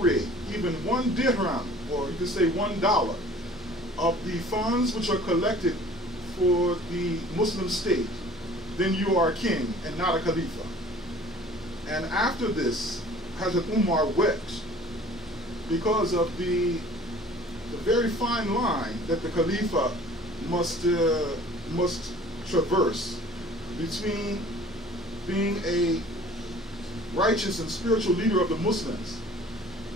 appropriate even 1 dirham, or you could say $1, of the funds which are collected for the Muslim state, then you are a king and not a Khalifa. And after this, Hazrat Umar wept because of the very fine line that the Khalifa must traverse between being a righteous and spiritual leader of the Muslims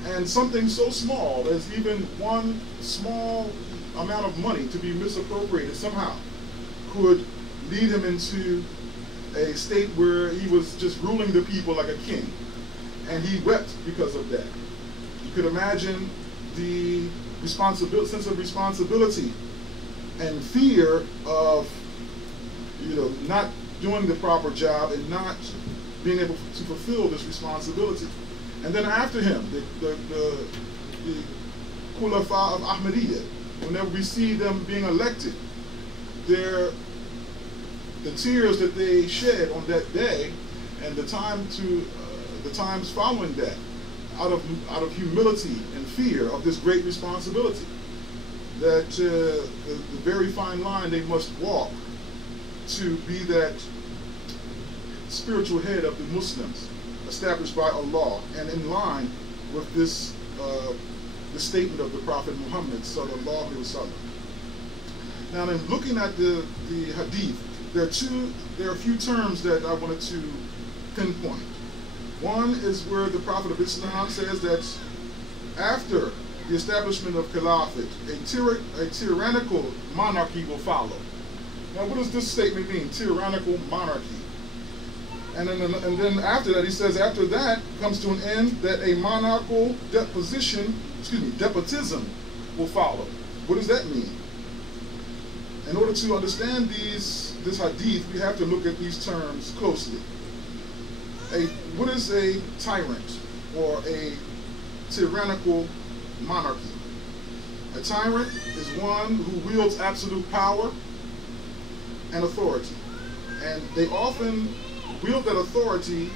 and something so small as even one small amount of money to be misappropriated somehow could lead him into a state where he was just ruling the people like a king. And he wept because of that. You could imagine the sense of responsibility and fear of, not doing the proper job and not being able to fulfill this responsibility. And then after him, the Khulafa of Ahmadiyya, whenever we see them being elected, the tears that they shed on that day and the times following that, out of humility and fear of this great responsibility, that the very fine line they must walk to be that spiritual head of the Muslims established by Allah and in line with this the statement of the Prophet Muhammad sallallahu alaihi wasallam. Now, in looking at the hadith, there are a few terms that I wanted to pinpoint. One is where the Prophet of Islam says that after the establishment of Caliphate, a tyrannical monarchy will follow. Now, what does this statement mean, tyrannical monarchy? And then after that, he says, after that comes to an end that a monarchical despotism will follow. What does that mean? In order to understand this hadith, we have to look at these terms closely. What is a tyrant or a tyrannical monarchy? A tyrant is one who wields absolute power and authority. And they often wield that authority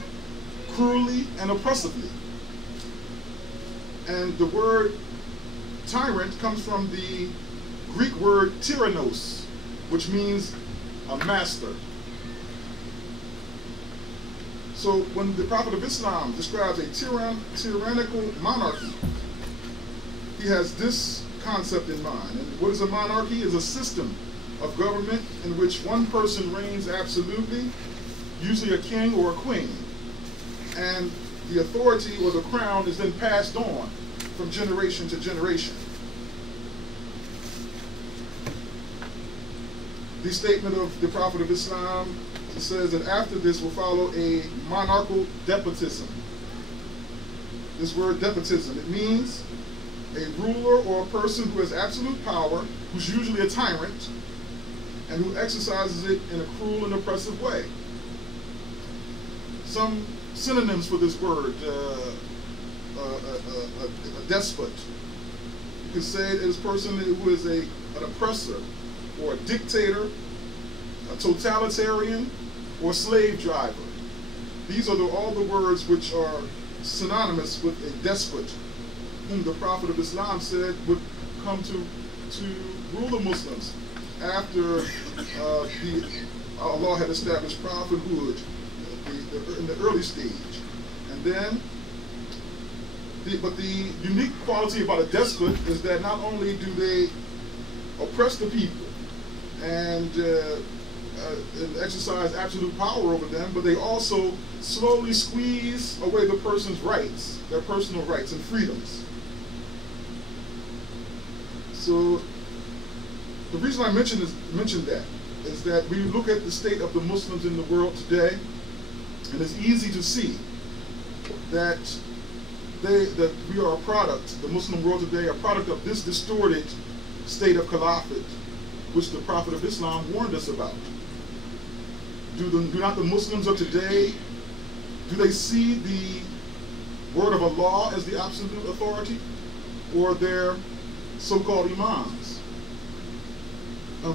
cruelly and oppressively. And the word tyrant comes from the Greek word tyrannos, which means a master. So when the Prophet of Islam describes a tyrannical monarchy, he has this concept in mind. And what is a monarchy? Is a system of government in which one person reigns absolutely, usually a king or a queen, and the authority or the crown is then passed on from generation to generation. The statement of the Prophet of Islam says that after this will follow a monarchical despotism. This word despotism, it means a ruler or a person who has absolute power, who's usually a tyrant, and who exercises it in a cruel and oppressive way. Some synonyms for this word, a despot. You can say it is a person who is an oppressor, or a dictator, a totalitarian, or slave driver. These are all the words which are synonymous with a despot, whom the Prophet of Islam said would come to rule the Muslims after Allah had established prophethood in the early stage. And then, but the unique quality about a despot is that not only do they oppress the people and exercise absolute power over them, but they also slowly squeeze away the person's rights, their personal rights and freedoms. So the reason I mentioned that is that we look at the state of the Muslims in the world today, and it's easy to see that we are a product, the Muslim world today, a product of this distorted state of caliphate, which the Prophet of Islam warned us about. Do not the Muslims of today, do they see the word of Allah as the absolute authority, or their so-called imams?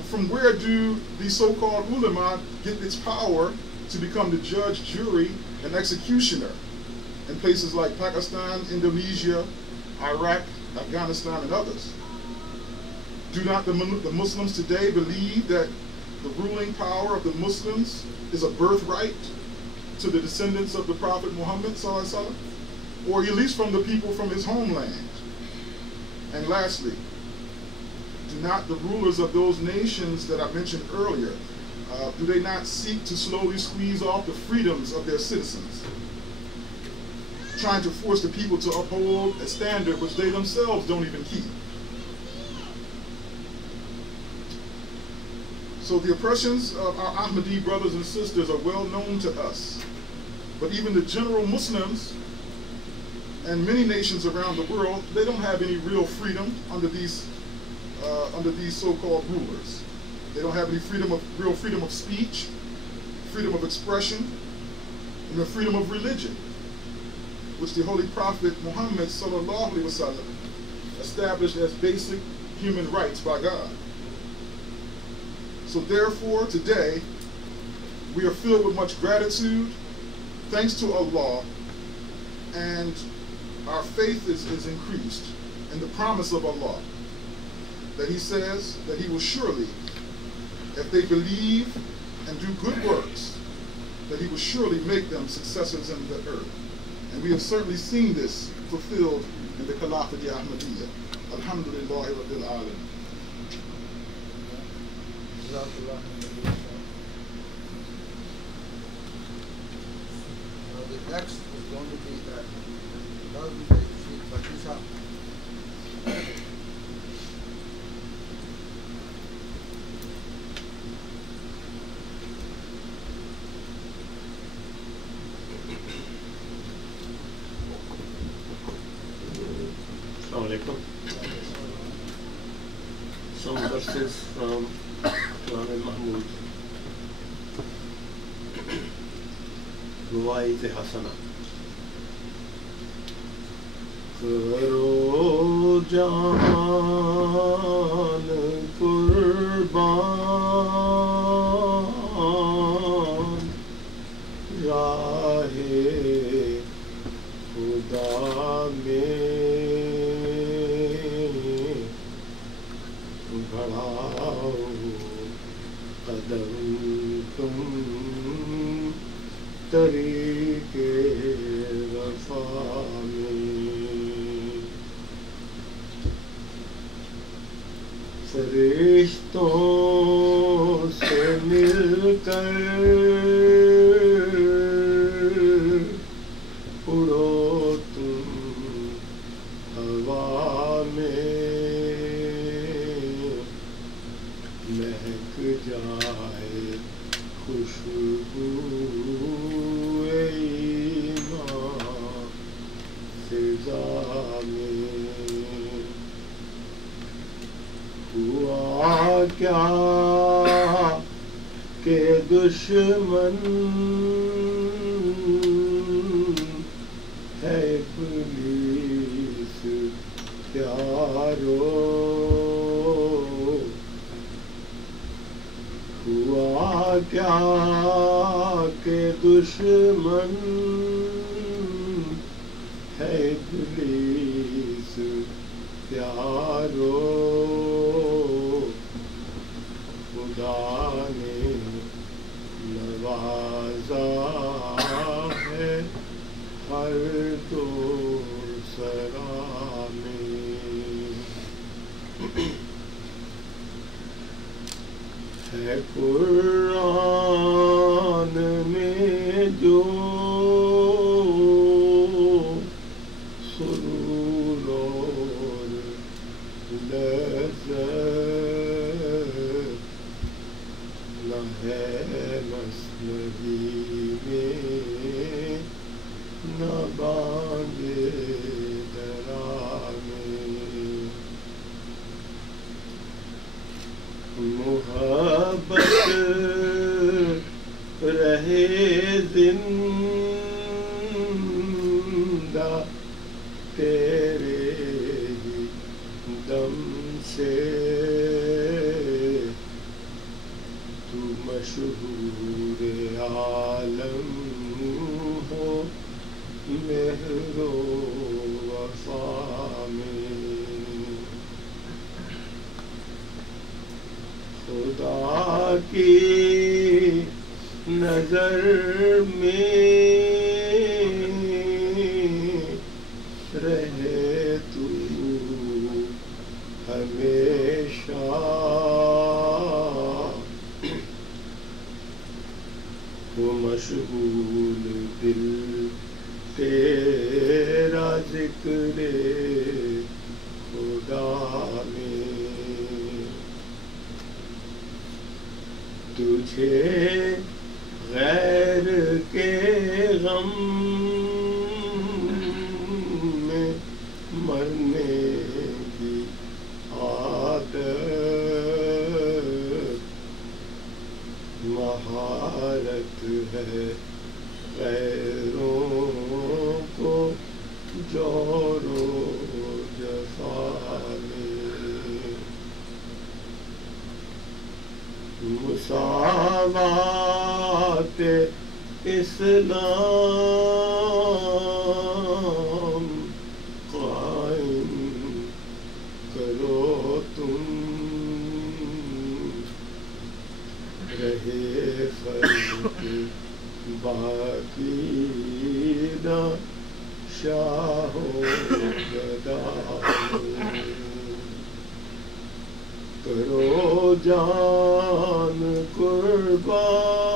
From where do the so-called ulama get its power to become the judge, jury, and executioner in places like Pakistan, Indonesia, Iraq, Afghanistan, and others. Do not the Muslims today believe that the ruling power of the Muslims is a birthright to the descendants of the Prophet Muhammad sallallahu alaihi wasallam, or at least from the people from his homeland? And lastly, do not the rulers of those nations that I mentioned earlier, do they not seek to slowly squeeze off the freedoms of their citizens, trying to force the people to uphold a standard which they themselves don't even keep? So the oppressions of our Ahmadi brothers and sisters are well known to us, but even the general Muslims and many nations around the world, they don't have any real freedom under these so-called rulers. They don't have any real freedom of speech, freedom of expression, and the freedom of religion, which the Holy Prophet Muhammad sallallahu alaihi wasallam established as basic human rights by God. So therefore, today, we are filled with much gratitude, thanks to Allah, and our faith is increased in the promise of Allah, that He says that He will surely, if they believe and do good works, that He will surely make them successors in the earth. And we have certainly seen this fulfilled in the Khilafat Ahmadiyya. Alhamdulillah Rabbil Alamin. The next is going to be Bakisha. Assalamualaikum. Some verses from Quran al-Mahmud. Ruwayat Hasana. Karo jaan qurban rahe khuda mein बढ़ाओ कदम तुम तरीके वफा में फरिश्तों से मिलकर उड़ो तुम हवा में महक जाए खुशबू ईमान फिजा में हुआ क्या के दुश्मन है इब्लीस प्यारो हुआ क्या के दुश्मन है इब्लीस प्यारो खुदा ने नवाजा है हर दो सरा में है कुरान में जो सुरूर और लज़्ज़त न है मसनवी में न बांगे दरा में मोहब्बत रहे जिंदा तेरे ही दम से خدا کی نظر میں رہے تو ہمیشہ، وہ مشغول دل تیرا ذکر خدا میں، تجھے غیر کے غم میں مرنے کی عادت، مہارت ہے غیروں کو جور و جفا میں، مساوات اسلام قائم کرو تم، رہے فرق باقی نہ شاہ و گدا، کرو جان قربان